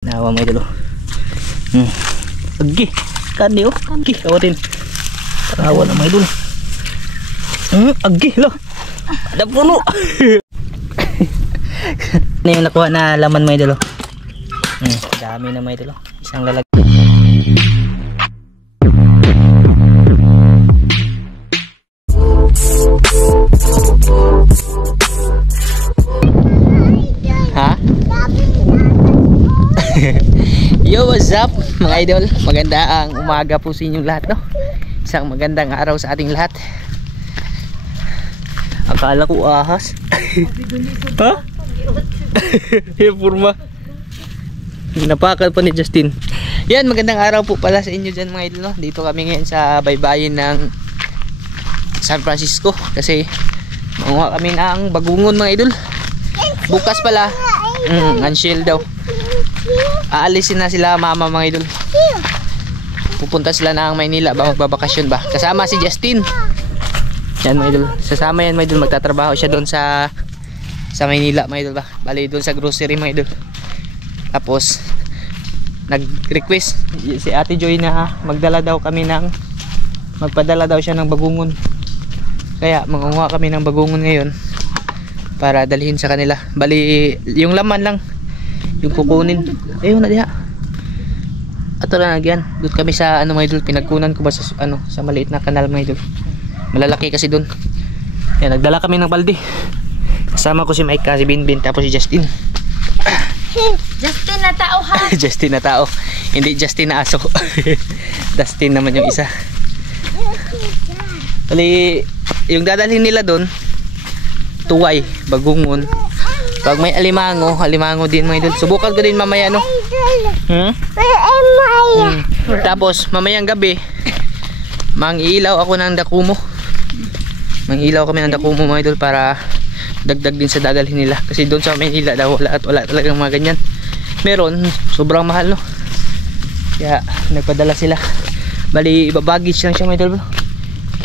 Nawa mga idol. Agi, kani oh. Agi, kawatin. Tarawa na mga idol. Agi, lo. Ada puno. Ano yung nakuha na laman mga idol. Dami na mga idol. Isang lalagyan. Ha? Yo, what's up mga idol? Maganda ang umaga po sa inyong lahat, no? Isang magandang araw sa ating lahat. Akala ko ahas. Ha? Purma. Napakal pa ni Justin. Yan, magandang araw po pala sa inyo dyan mga idol, no? Dito kami ngayon sa baybayin ng San Francisco kasi manguha kami ng bagungon mga idol. Bukas pala unshell daw. Aalisin na sila mama mga idol. Pupunta sila ng Maynila ba, magbabakasyon ba. Kasama si Justin. Yan mga idol. Sasama yan mga idol. Magtatrabaho siya doon sa Maynila mga idol ba. Bali doon sa grocery mga idol. Tapos nag-request si Ate Joy na magpadala daw siya ng bagungon. Kaya mangunguha kami ng bagungon ngayon para dalhin sa kanila. Bali yung laman lang yung kukunin. Ayun na diha. Ato na nagyan. Doon kami sa mga idol, pinagkunan ko ba sa sa maliit na kanal mga idol. Malalaki kasi doon. Yan, nagdala kami ng balde. Kasama ko si Mike, si Binbin, tapos si Justin. Justin na tao ha. Justin na tao. Hindi Justin na aso. Dustin naman yung isa. Bali yung dadalhin nila doon, tuway, bagungon. Pag may alimango din mga idol. Subukan ko din mamaya, no? Tapos mamayang gabi mangiilaw ako ng dakumo. Mangiilaw kami ng dakumo mga idol para dagdag din sa dadalhin nila. Kasi doon sa Maynila daw wala talagang mga ganyan. Meron, sobrang mahal, no? Kaya nagpadala sila. Bali ibabaggage lang siya mga idol, bro.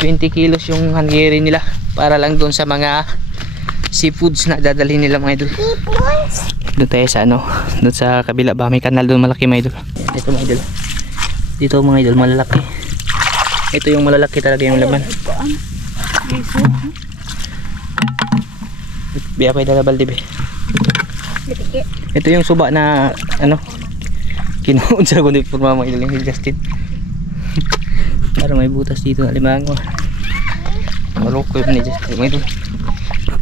20 kilos yung hangiri nila para lang doon sa mga seafoods na dadalhin nila mga idol. Doon tayo sa doon sa kabila ba, may kanal doon malaki mga idol. Ito mga idol. Dito mga idol malalaki. Ito yung malalaki talaga yung laman. Biya pa idalabal dibe. Ito yung suba na kinuun sa kundi por mga idol yung Justin. Para may butas dito na limango. Maloko yun ni Justin mga idol.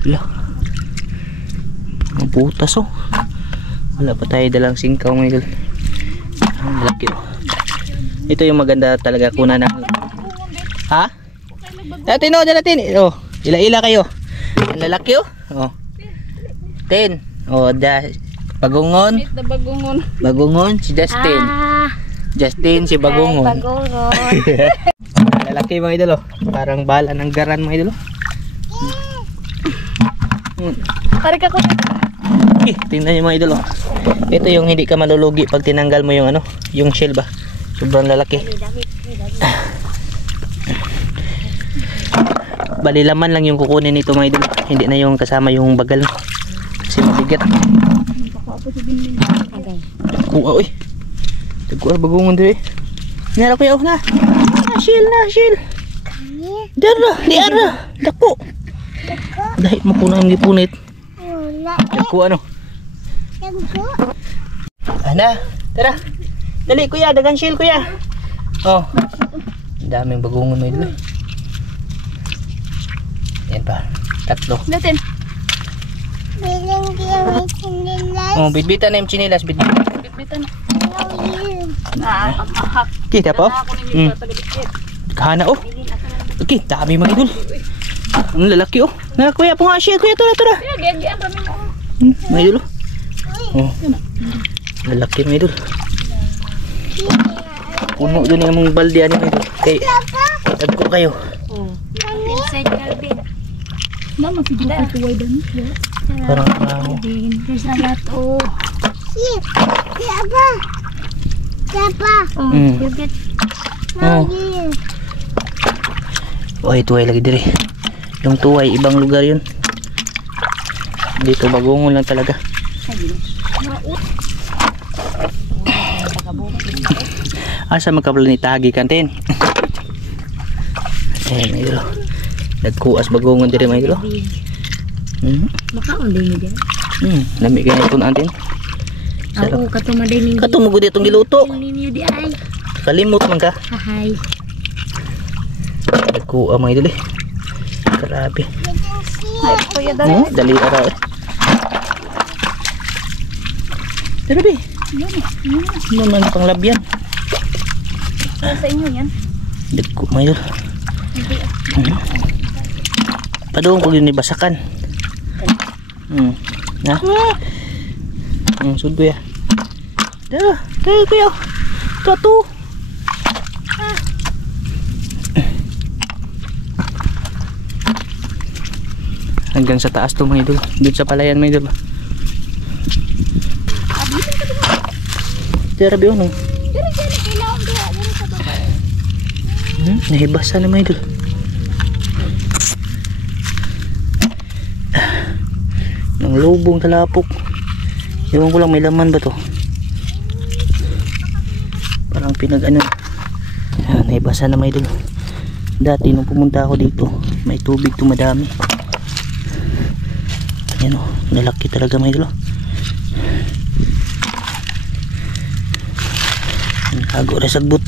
Wala. Ang butas oh. Wala pa tayo dalang singkaw mga idol. Ang laki oh. Ito yung maganda talaga kuna ng. Ha? Natin oh, natin. Oh, ila-ila kayo. Ang lalaki oh. Oh. 10. Oh, bagungon. Bagungon si Justin. Justin si bagungon. Lalaki mga idol oh. Parang bala ng garan mga idol oh. Pare ka ko. Tingnan niyo mga idol oh. Ito yung hindi ka malulugi pag tinanggal mo yung yung shell ba. Sobrang lalaki. Bali laman lang yung kukunin nito mga idol. Hindi na yung kasama yung bagal. Kasi mabigat. Kuha oy. Kuha bagungon dito eh. Nara ko yaw na. Shell. Dara, liara. Dako. Dahil mo po nang gipunit. Dako Ana, tara. Dali kuya, dagan shell kuya. Oh. Daming bagungon mo dito. Yan pa. 3. Natin. Oh, bitbitan na yung chinilas, bitbitan. Kita po? Kahana oh. Okay, dami mga idol. Ang lalaki oh. Na kuya po nga shell kuya, tura. Mga idol oh. Lalaki mga idol. Puno doon yung mga baldian mga idol. Okay, tagko kayo. Inside Calvin. Mama, sige na ito wide on. Parang there's a lot oh. Siapa? You get. Oh, tuway lagi dire. Yung tuway ibang lugar yun. Dito bagungon lang talaga. Asa magkaplanitagi kantin. Ayan mga idol. Nagkuas bagongon diri mga idol. Makaon din ni dia. Lami ganyan ito natin. Oo, katuma din ni. Katumugo di itong giluto. Ninyo di ay. Kalimot man ka. Hahay. Nagkuha mga idol eh. Grabe. Ay, kuya dali. Dali araw eh. Grabe. Ano man pang labyan. Sa inyo yan. Dagko mga idol. Padoon ko yun ibasakan. Na? Sud kuya. Dah, kuya. Tuatu. Hanggang sa taas to mga idol. Dito sa palayan mga idol. Terabi ono. Nahibasa na mga idol. Nang lubong talapok. Ewan ko lang may laman ba to. Parang pinag-ano. Nahibasa na mga idol. Dati nung pumunta ako dito, may tubig to madami. Ayan o, lalaki talaga mga idol. Hago rin sagbot.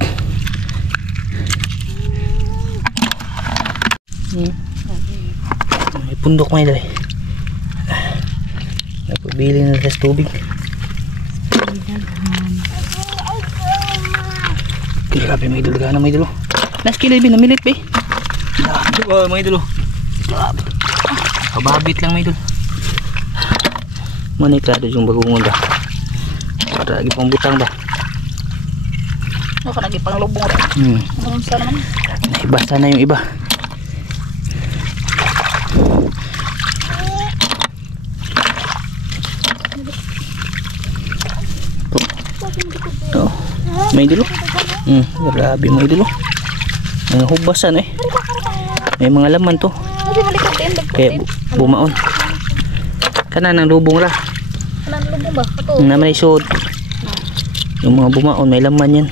May pundok mga idol. Napabili na sa tubig. Grabe mga idol, gana mga idol. Naskilay bin, namilit be. Grabe mga idol. Grabe. Kababit lang mga idol. Manikado yung bagungon ba. Para lagi pang butang ba. Ako lagi pang lubong. Sa naman. Naibasa na yung iba. Oh, may idolo. Grabe mga idolo. Hubasan eh. May mga laman to. Kaya bumaon. Kanan ng lubong ra. Kanan lubong ba? Ito. Naman isod. Yung mga bumaon may laman yan.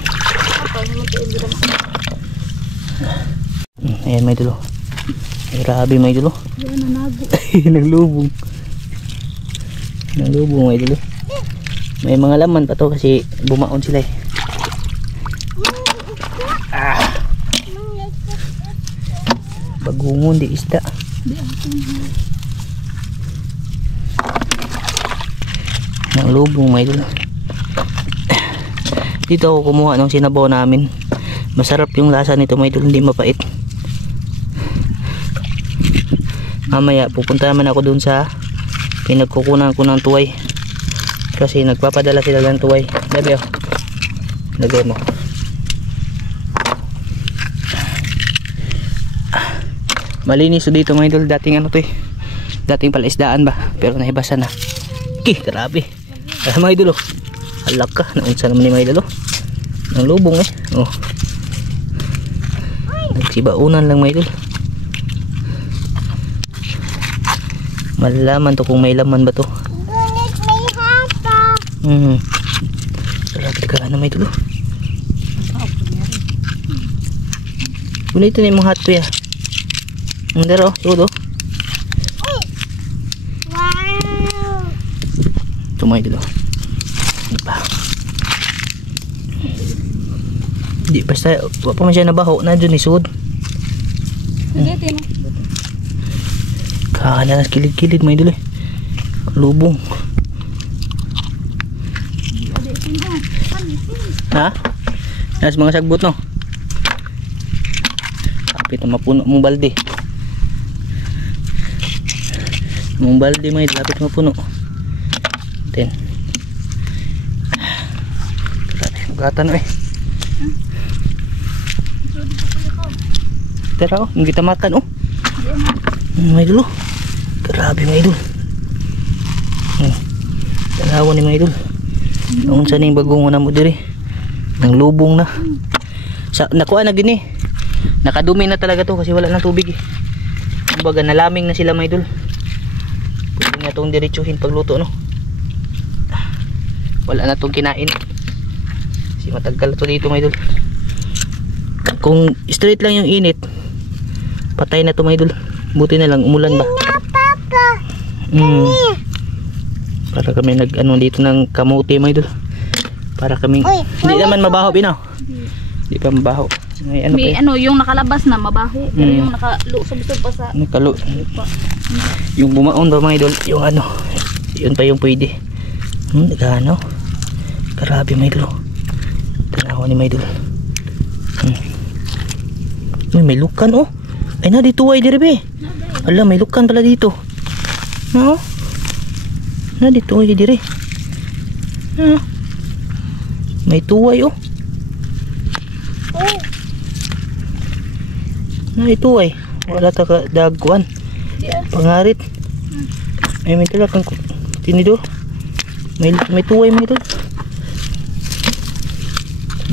Ayan may idolo. Grabe may idolo. Yan nanago. Naglubong. Naglubong may idolo. May mga laman pa to kasi bumaon sila eh. Bagungon di isda. Naglubong may idol. Dito ako kumuha ng sinabaw namin. Masarap yung lasa nito may idol, hindi mapait. Mamaya pupunta naman ako dun sa pinagkukunan ko ng tuway. Kasi nagpapadala sila ng tuway. Lagay oh. Lagay mo. Malinis dito mga idol. Dating ano to eh. Dating palaisdaan ba. Pero nahibasa na. Grabe. Mga idol oh. Halak ka. Naunsa naman ni mga idol oh. Ang lubong eh. Oh. Nagsibaunan lang mga idol. Malalaman to kung may laman ba to. Grabe ka na may tulo. Ito na yung mga hato ya. Ang daro, tulo. Wow. Tumay tulo. Hindi basta wala pa man siya nabaho na dun isud. Kana nas kilid-kilid may tulo. Lubong. Ha? Nas mga sagbot no. Kapit na mapuno mong balde. Mong balde may lapit mapuno. Ten. Grabe, magatan eh. Tara oh, hindi kita makan oh. May idol oh. Grabe may idol. Tanawan ni mga idol. Noon sa ning bagong una mo diri. Nang lubong na. Nakuha na gini. Nakadumi na talaga to kasi wala nang tubig eh. Kumbaga nalaming na sila mga idol. Pwede nga itong diretsuhin pagluto no. Wala na itong kinain. Kasi matagal to dito mga idol. Kung straight lang yung init, patay na to mga idol. Buti na lang umulan ba. Para kami nag ano dito ng kamote mga idol. Para kami hindi naman mabaho binaw. Hindi pa mabaho. May ano, may ano yung nakalabas na mabaho, pero yung nakalusog-sog pa sa yung bumaon ba mga idol, yung ano, yun pa yung pwede. Nagano. Grabe mga idol. Tanaw ni mga idol. May lukan oh. Ay na dito ay dirbe. Ala may lukan pala dito. No? Na dito ay dire. May tuway oh. Na ito ay wala ta ka dagwan. Pangarit. Ay may talagang tinidor. May tuway mga idol.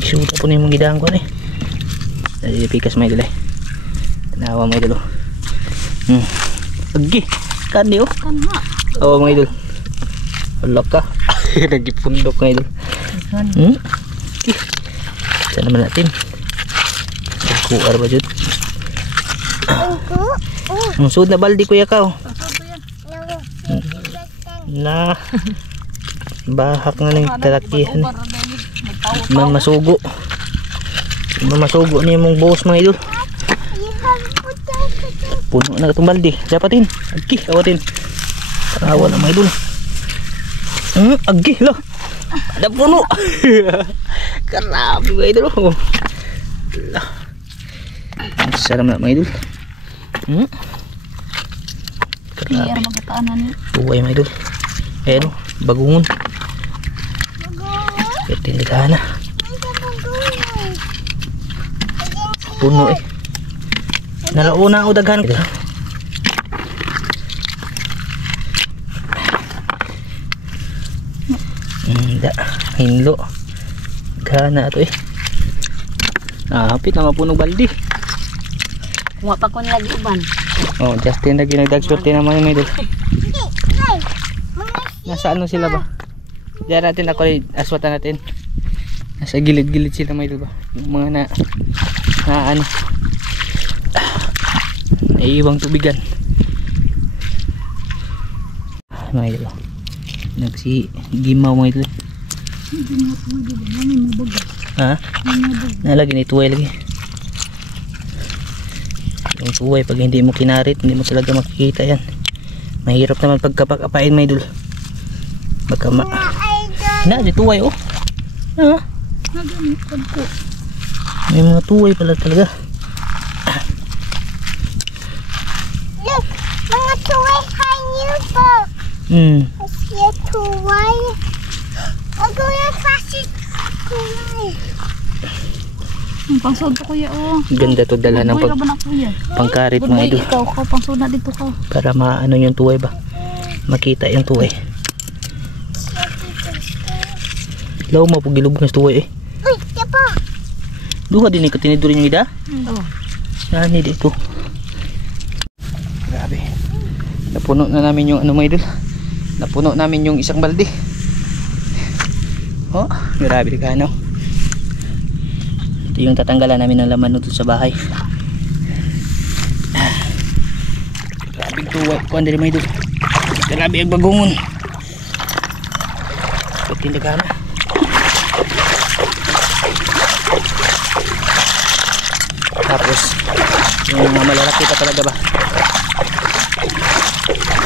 Isuta po na yung mga gidaan ko eh. Dali pikas mga idol eh. Tanawa mga idol. Agi. Kani oh. kanha. Oo mga idol. Wala ka. Nagipundok mga idol. Saan naman natin? Kuar ba dyan? Ang suod na baldi kuya ka oh. Na bahak na ng talakihan. Mamasugo. Mamasugo niya mong buhos mga idol. Puno na itong baldi. Dapatin. Agi, awatin. Parawa na mga idol. Agi, lo. Ada puno. Grabe mga idol. Sarap na mga idol. Iya magkataanan ni. Buhay mga idol. Ayan o, bagungon. Tindigahan na. Puno eh. Nalauna ako daghan. Hindi. Hinlo. Gana ito eh. Hapit na mapunog baldi. Kuha pa ko lagi uban. Oh, Justin lagi nagdagswerte naman yung idol. Nasa ano sila ba? Diyan natin ako aswatan natin. Nasa gilid-gilid sila mga idol ba? Yung mga na ano naiiwang tubigan. Mga idol. Nagsi-gimaw mga idol. Ha? Nalagi na ituway lagi. Yung tuway pag hindi mo kinarit, hindi mo talaga makikita yan. Mahirap naman pagkapag-apain mga idol. Baka na, di tuway oh. Ha? May mga tuway pala talaga. Mga tuway kayo po. Kasi tuway. Ako yung kasi tuway. Ang pangsod ko kuya oh. Ganda to dala ng pangkarit mga idol. Ikaw ka pangsod na dito ka. Para maano yung tuway ba? Makita yung tuway. Law mo pag gilubog ng tuway eh. Uy, tiapa. Duha din ikaw tinidurin yung ida? Oo. Nani dito. Grabe. Napuno na namin yung ano mga idol. Napuno namin yung isang balde. Oh, grabe ka ano. Ito yung tatanggalan namin ng laman doon sa bahay. Grabe tuway. Kuhan din mga idol. Grabe ang bagungon. Patindagan na. Tapos yung mga malalaki pa talaga ba?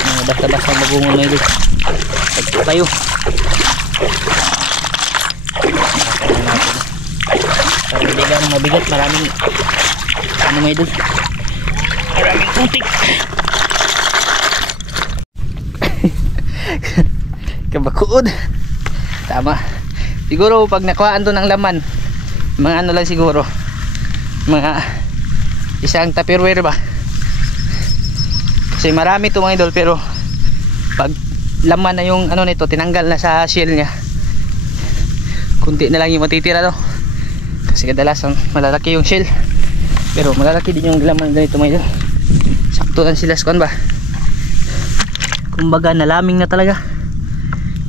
Mga basta-basta bagungon mga idol. Pagpayo. Para hindi lang mabigat, maraming ano mga idol, maraming putik. Kabakuod. Tama. Siguro pag nakuhaan to ng laman, mga ano lang siguro, mga isang tupperware ba, kasi marami to mga idol. Pero pag laman na yung ano nito, tinanggal na sa shell nya, kunti na lang yung matitira to. Kasi kadalasan malalaki yung shell, pero malalaki din yung laman ganito mga idol. Sakto lang sila sa ba, kumbaga nalaming na talaga,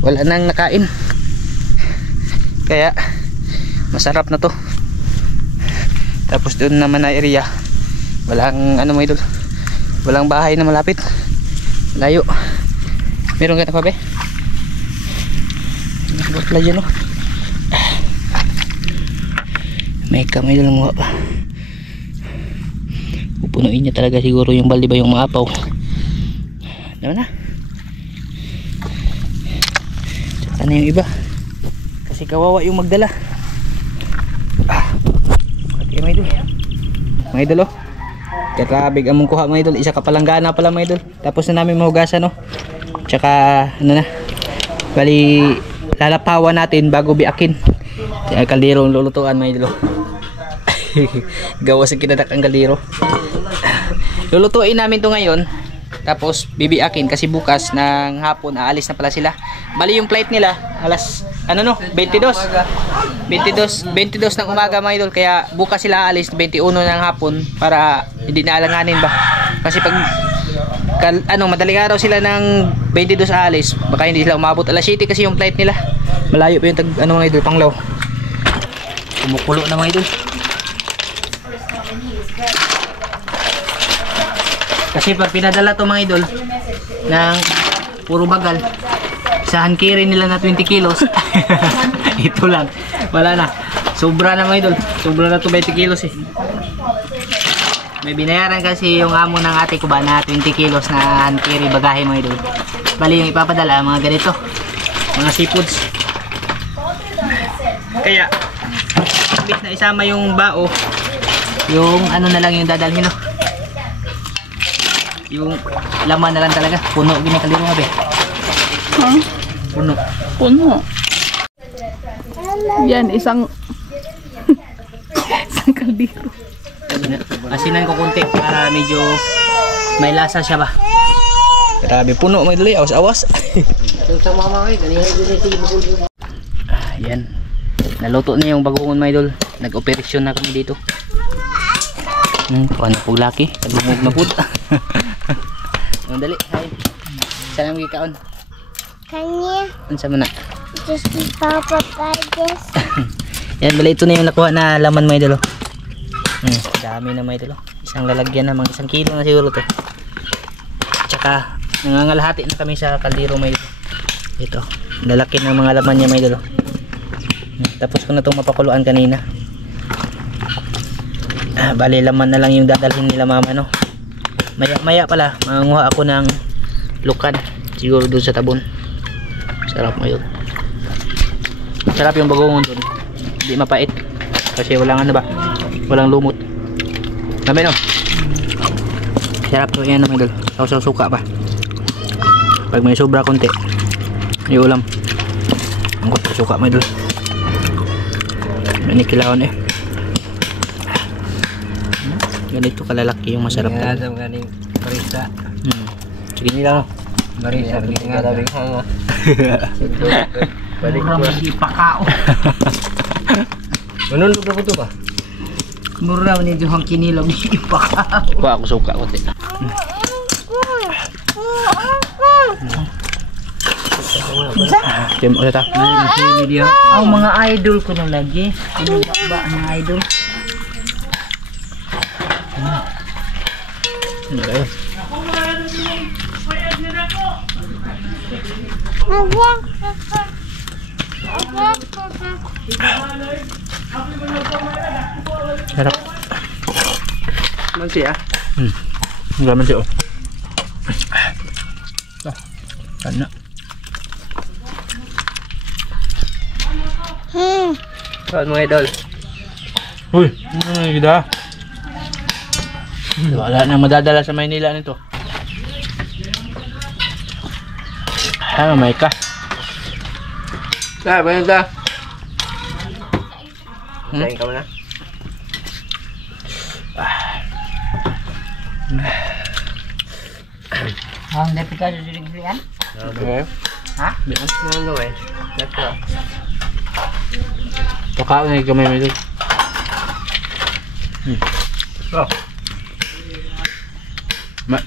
wala nang nakain. Kaya Masarap na to. Tapos doon naman na area, walang ano mga idol, walang bahay na malapit, layo. Meron ka na pa ba? Bakla dyan, oh. May kamay lang mga pa. Pupunuin niya talaga siguro yung balde ba yung maapaw. Ano na? Tsaka na yung iba. Kasi kawawa yung magdala. Okay mga idol. Mga idol, oh. Karabig among kuha mga idol. Isa ka palanggana pala mga idol. Tapos na namin mahugasan, oh. Tsaka ano na, bali lalapawan natin bago biakin. Kaldero lulutuan mga idol. Gawas ang kinadak ang kaldero. Lulutuin namin to ngayon, tapos bibiakin kasi bukas ng hapon aalis na pala sila. Bali yung flight nila alas ano no 22 ng umaga mga idol, kaya bukas sila aalis 21 ng hapon para hindi na alanganin ba, kasi pag madaling araw sila ng 22 aalis, baka hindi sila umabot alas 7 kasi yung flight nila malayo pa yung mga idol, Panglaw. Kumukulo na mga idol kasi pag pinadala to mga idol ng puro bagal sa hankiri nila na 20 kilos ito lang, wala na, sobra na mga idol, sobra na to 20 kilos eh. May binayaran kasi yung amo ng ate ko ba na 20 kilos na hankiri bagahe mga idol. Bali yung ipapadala mga ganito, mga seafoods. Kaya imbis na isama yung bao, yung ano na lang yung dadalhin, no? Yung laman na lang talaga, puno gini kaldero nga be. Huh? Puno. Yan, isang kaldero. Asinan ko konti para medyo may lasa siya ba. Grabe, puno mga idol, awas-awas. Yan, naluto na yung bagoongon mga idol. Nag-operasyon na kami dito. Paano po laki? Nagumog na po. Dali, hay. Saan ang gikaon? Kanya. Ano sa mana? Just Papa Pages. Yan, bali ito na yung nakuha na laman mga idol. Dami na mga idol. Isang lalagyan na, mga 1 kilo na siguro to. Tsaka nangangalahati na kami sa kaldero mga idol. Ito, lalaki ng mga laman niya mga idol. Tapos ko na itong mapakuluan kanina. Bali laman na lang yung dadalhin nila mama, no. Maya pala manguha ako ng lukan siguro doon sa tabon. Sarap mga idol. Sarap yung bagoongon doon, hindi mapait kasi walang ano ba, walang lumot. Sabi no, sarap to yan mga idol. Sausaw suka pa pag may sobra konti yung ulam. Ang konti suka mga idol, manikilawan eh. Ganito kalalaki yung masarap na. Adam ganing barista. Sige nila, Barista rin nga labing hanga. Balik mura ko. hindi pakao. Manulog na ko to ba? Mura ni Johang kinilog hindi pakao. Kuha ako suka konti. Tim ulit ah. Oh, mga idol ko na lagi. Ano ba ang idol? Sarap. Mansi ah. Enggak mansi oh. Kana. Saan mga idol? Uy, ano kita? Wala na madadala sa Maynila nito. May ka. Ba yun ta? Kain ka mo na? Ang dapat ka susuling-sulingan? Okay. Ha? Bian. Ano eh? That's all. Toka na gamay mo ito. Oh. Ma.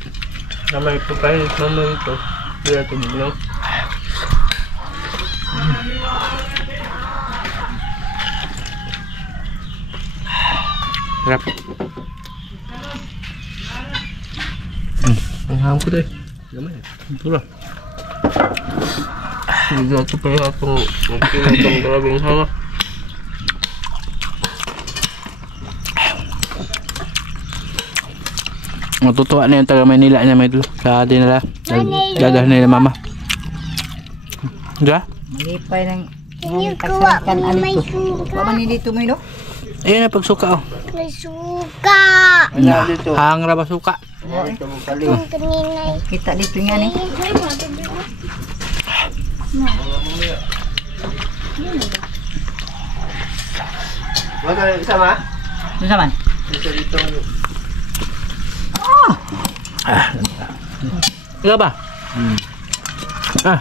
Namay ito pa yun. Namay ito. Dila ito mo. Sarap. Ang hangko deh. Gamay. Ito lang. Hindi ito pa yung atong magpinatong grabing hanga. Matutuwa na yung taga Maynila niya may sa atin nila. Dadahan nila mama. Diba? Malipay ng Kinukuha ko na may suka. Paman dito mo no? Ayun na pagsuka oh. May suka. Nah, hangra ba suka? Itong kanina. Kita dito nga ni. Wala isa ma? Ano saman? Ika ba? Ah.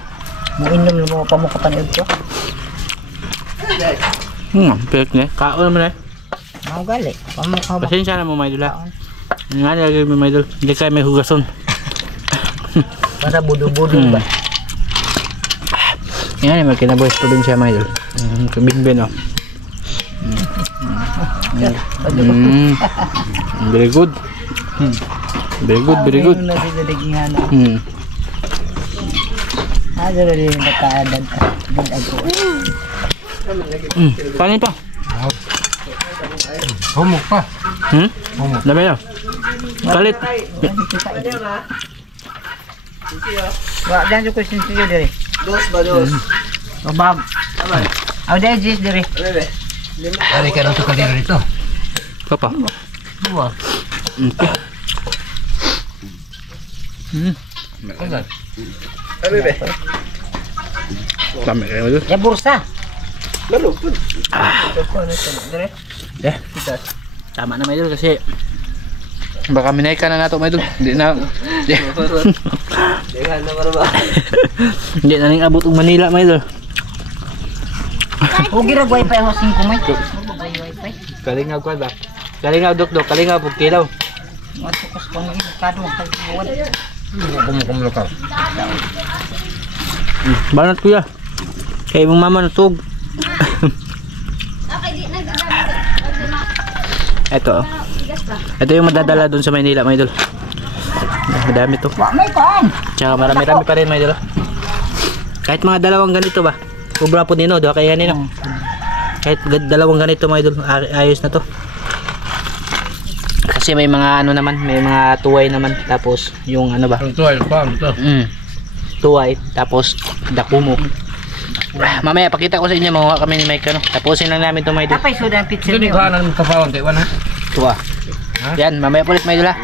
Mainom mo pa mo kapanood ko. Pek niya. Kao naman eh. Mau gali. Pamukha ba? Pasensya na mo may dula. Nga lagi mo may dula. Hindi kayo may hugason. Para budo-budo ba? Yan yung kinabuhis probinsya may dula. Kabinbin oh. Very good. Very good, very good. Ano na sila digingana? Ada rin yung nakaadan ka. Ako. Kanin pa. Humok pa. Dami na. Kalit. Wa dan ko sinsiyo dire. Dos ba dos? Obab. Aw dai jis dire. Ari ka nang tukaliro nito. Papa. Dua. Abi be. Dami kayo dun. Ya bursa. Lalo pud. Dire. Tama na may dul kasi baka minayka na nato may dul. Hindi na. Dehan na para ba? Hindi na ning abot og Manila may dul. O gira wifi ho 5 may. Wifi. Kalingap ko ba? Kalingap dok, kalingap og kilaw. Matukos ko ni kado magpagbuwan. Kumlo ka. Banat kuya. Kay mong mama natug. Ito. Ito yung madadala doon sa Maynila, may idol. Madami to. Wa may kan. Tsaka marami-rami pa rin, may idol. Kahit mga dalawang ganito ba? Kubra po nino, doon kaya nino. Kahit dalawang ganito, may idol, ayos na to. Kasi may mga ano naman, may mga tuway naman. Tapos yung ano ba? Ito ay pam to. Tuway, tapos dakumo. Mamaya pakita ko sa inyo, makuha kami ni Mike ano. Tapusin lang namin ito, may idol. Tapay sudan pizza. Ito ni kanan mo kapawan kay wana. Tuwa. Yan, mamaya ulit may idol ha.